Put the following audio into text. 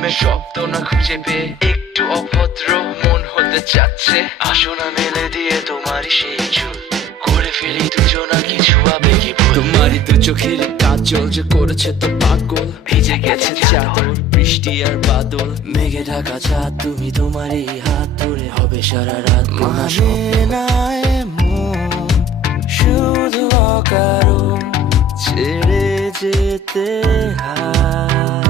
প্রেমের শব্দ না খুঁজে পেয়ে একটু অভদ্র মন হতে চাচ্ছে। আসো না মেলে দিয়ে তোমারই সেই চুল, করে ফেলি দুজনা কিছু আবেগী ভুল। তোমারই দু চোখের কাজল যে করেছে তো পাগল, ভিজে গেছে চাদর বৃষ্টি আর বাদল, মেঘে ঢাকা চাঁদ তুমি তোমারই হাত ধরে হবে সারা রাত। মানে না এমন শুধু অকারণ ছেড়ে যেতে হয়।